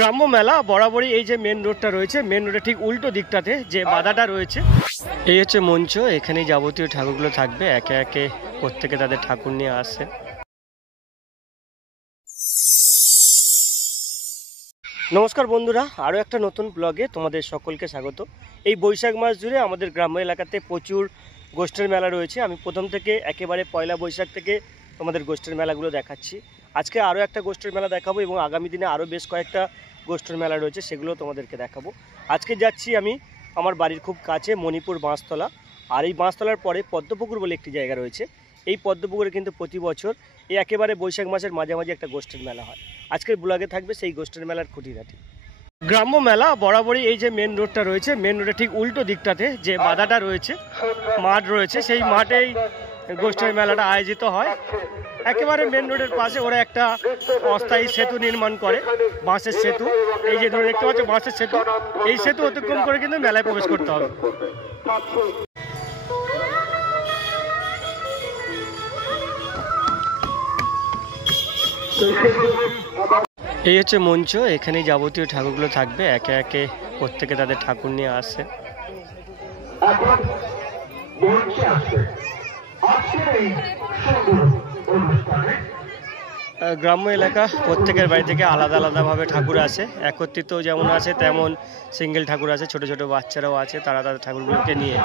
গ্রাম্য মেলা বরাবরই এই যে মেন রোডটা রয়েছে, মেন রোডের ঠিক উল্টো দিকটাতে যে বাধাটা রয়েছে, এই হচ্ছে মঞ্চ। এখানেই যাবতীয় ঠাকুরগুলো থাকবে, একে একে প্রত্যেকে তাদের ঠাকুর নিয়ে আসছে। নমস্কার বন্ধুরা, আরও একটা নতুন ব্লগে তোমাদের সকলকে স্বাগত। এই বৈশাখ মাস জুড়ে আমাদের গ্রাম্য এলাকাতে প্রচুর গোষ্ঠীর মেলা রয়েছে। আমি প্রথম থেকে একেবারে পয়লা বৈশাখ থেকে তোমাদের গোষ্ঠীর মেলাগুলো দেখাচ্ছি। আজকে আরও একটা গোষ্ঠীর মেলা দেখাবো এবং আগামী দিনে আরও বেশ কয়েকটা গোষ্ঠীর মেলা রয়েছে, সেগুলো তোমাদেরকে দেখাবো। আজকে যাচ্ছি আমি আমার বাড়ির খুব কাছে মণিপুর বাঁশতলা, আর এই বাঁশতলার পরে পদ্মপুকুর বলে একটি জায়গা রয়েছে। এই পদ্মপুকুরে কিন্তু প্রতি বছর এই একেবারে বৈশাখ মাসের মাঝামাঝি একটা গোষ্ঠীর মেলা হয়। আজকের ব্লগে থাকবে সেই গোষ্ঠীর মেলার খুঁটিনাটি। গ্রাম্য মেলা বরাবরই এই যে মেন রোডটা রয়েছে, মেন রোডের ঠিক উল্টো দিকটাতে যে বাধাটা রয়েছে, মাঠ রয়েছে, সেই মাঠেই গোষ্ঠীর মেলাটা আয়োজিত হয়। একেবারে মেন রোডের পাশে ওরা একটা অস্থায়ী সেতু নির্মাণ করে, বাঁশের সেতু। এই যে ধরে দেখতে পাচ্ছ বাঁশের সেতু, এই সেতু অতিক্রম করে কিন্তু মেলায় প্রবেশ করতে হবে। এই হচ্ছে মঞ্চ, এখানেই যাবতীয় ঠাকুরগুলো থাকবে, একে একে প্রত্যেকে তাদের ঠাকুর নিয়ে আসছে। গ্রাম্য এলাকা, প্রত্যেকের বাড়ি থেকে আলাদা আলাদাভাবে ঠাকুর আসে। একত্রিত যেমন আছে তেমন সিঙ্গেল ঠাকুর আছে, ছোট ছোট বাচ্চারাও আছে, তারা তাদের ঠাকুরগুলোকে নিয়ে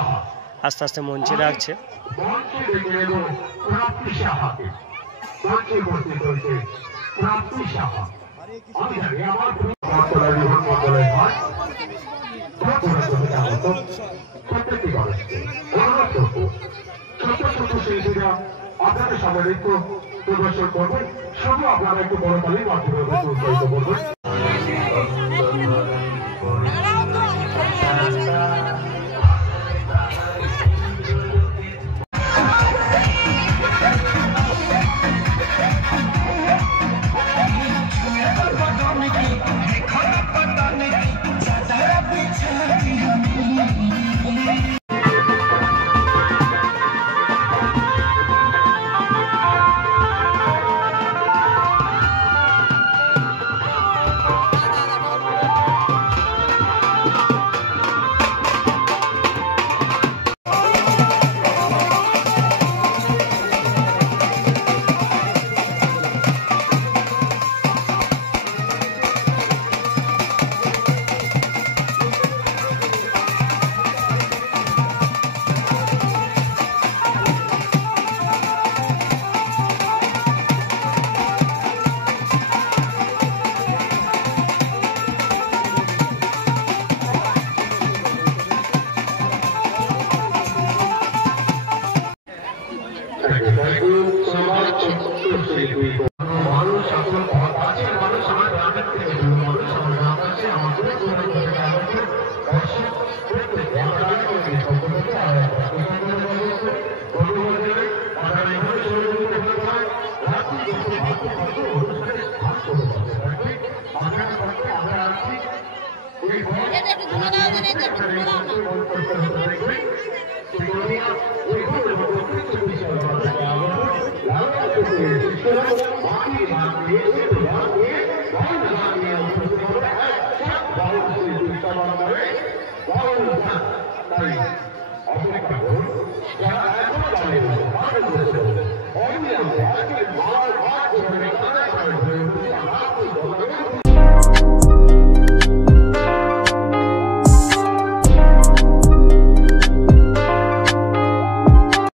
আস্তে আস্তে মঞ্চে রাখছে। আপনাদের সামনে একটু প্রদর্শন করবেন, শুধু আপনারা একটু বড় তালির মাধ্যমে উৎসাহিত করবেন।